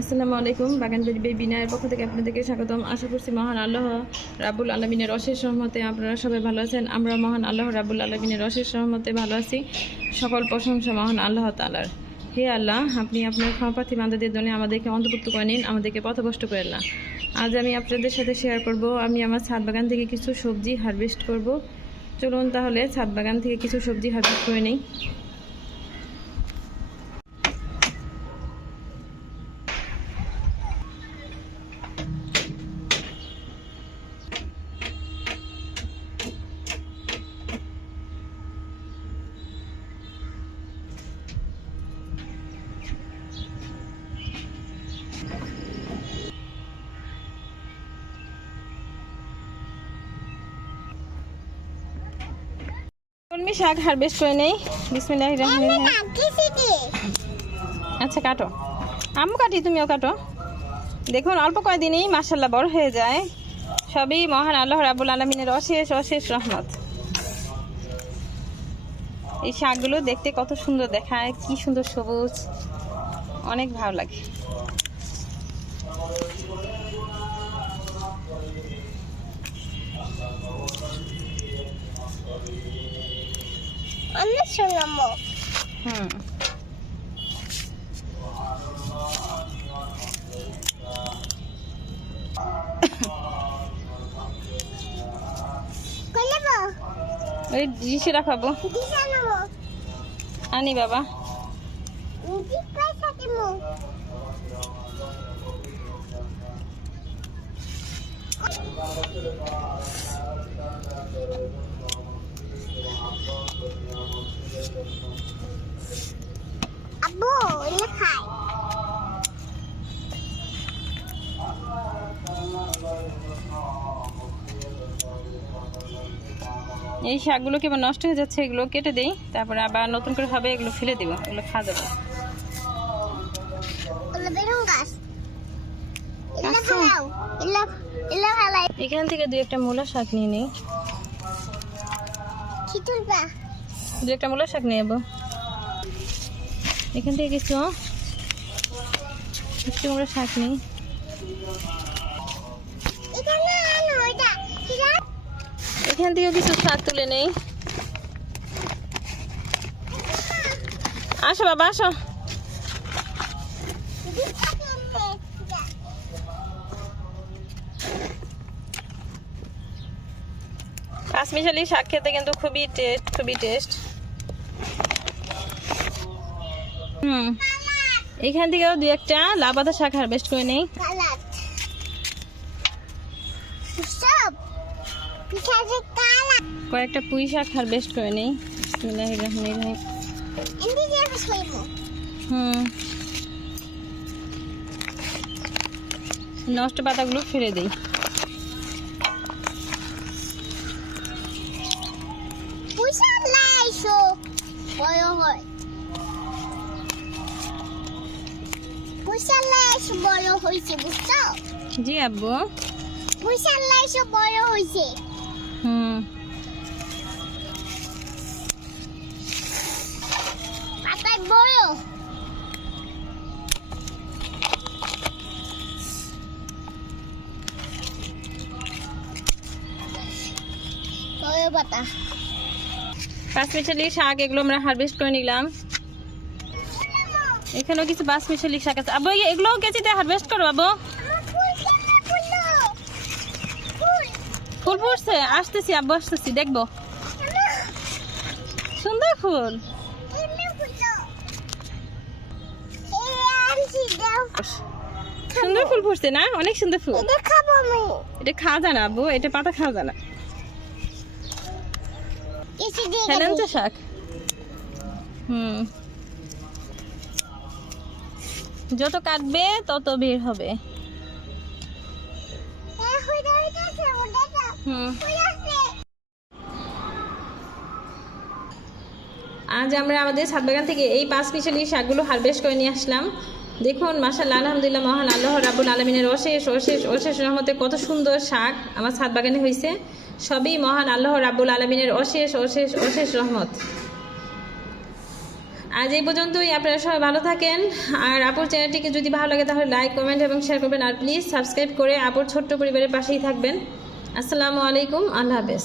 আসসালামু আলাইকুম বাগান বেবি বিনায়ের পক্ষ থেকে আপনাদেরকে স্বাগতম। আশা করছি মহান আল্লাহ রাবুল আলমিনের অশেষ সহমতে আপনারা সবাই ভালো আছেন। আমরা মহান আল্লাহ রাবুল আলমিনের অশেষ সহমতে ভালো আছি। সকল প্রশংসা মহান আল্লাহ তালার হে আল্লাহ, আপনি আপনার ক্ষমাপ্রার্থী বান্দাদের জন্য আমাদেরকে অন্তর্ভুক্ত করে নিন, আমাদেরকে পথভ্রষ্ট করে না। আজ আমি আপনাদের সাথে শেয়ার করব। আমি আমার ছাদ বাগান থেকে কিছু সবজি হারভেস্ট করব। চলুন তাহলে ছাদ বাগান থেকে কিছু সবজি হারভেস্ট করে নিই। শাক হারভেস্ট করে নেই। বিসমিল্লাহ রহমান আচ্ছা কাটো। আম্মু কাটি তুমিও কাটো। দেখুন অল্প কয়দিনই মাসাল্লাহ বড় হয়ে যায়। সবই মহান আল্লাহ রাবুল আলমিনের অশেষ অশেষ রহমত। এই শাকগুলো দেখতে কত সুন্দর দেখায় কি সুন্দর সবুজ। অনেক ভালো লাগে। অনেক শোনামো হুম। কোনেব ওই ডিশে রাখাবো আনি বাবা। আব্বু খাই এই শাকগুলো কেবল নষ্ট হয়ে যাচ্ছে? এগুলো কেটে দেই তারপরে আবার নতুন করে হবে এগুলো ফেলে দেবো এগুলো খাওয়া যাবে। এখান থেকে দুই একটা মূলা শাক নিয়ে নিই। দু একটা মূলা শাক নিয়ে যাব এখান থেকে কিছু একটু মূলা শাক নিই। এখানে আনো ওইটা কিরা এখান থেকে কিছু শাক তুলে নেই। আসো বাবা আসো। কেমনে শাক খেতে কিন্তু খুবই টেস্ট খুবই টেস্ট। হুম। এখান থেকেও দু একটা লাবাদা শাক হারভেস্ট করে নেই। কয়েকটা পুঁই শাক হারভেস্ট করে নেই। হুম। নষ্ট পাতাগুলো ফেলে দিই। পয়সা লাইছো বড় হয় পয়সা লাইছো বড় হইছে বুঝছ জি আব্বু পয়সা লাইছো বড় হইছে হুম পাতায় বড় বড় পাতা পাঁচমিশালি শাক এগুলো আমরা হারভেস্ট করে নিলাম। এখানেও কিছু পাঁচমিশালি শাক আছে। আব্বু এই- এগুলোও কেজিতে হারভেস্ট করো আব্বু। ফুল ফুটছে আসতেছি আব্বু আসতেছি দেখব। সুন্দর ফুল। সুন্দর ফুল ফুটছে না? অনেক সুন্দর ফুল। এটা খাওয়া যায় না আব্বু এটা পাতা খাওয়া যায় না। যত কাটবে, তত বের হবে। আজ আমরা আমাদের ছাদ বাগান থেকে এই পাঁচ মিশালি শাকগুলো হারভেস্ট করে নিয়ে আসলাম। দেখুন মাসাল্লাহ আলহামদুলিল্লাহ, মহান আল্লাহ রাবুল আলমিনের অশেষ অশেষ অশেষ রহমতে কত সুন্দর শাক আমার ছাদ বাগানে হয়েছে সবই মহান আল্লাহ রাবুল আলমিনের অশেষ অশেষ অশেষ রহমত। আজ এই পর্যন্তই, আপনারা সবাই ভালো থাকেন। আর আপুর চ্যানেলটিকে যদি ভালো লাগে, তাহলে লাইক, কমেন্ট এবং শেয়ার করবেন। আর প্লিজ সাবস্ক্রাইব করে আপুর ছোট্ট পরিবারের পাশেই থাকবেন। আসসালামু আলাইকুম, আল্লাহ হাফেজ।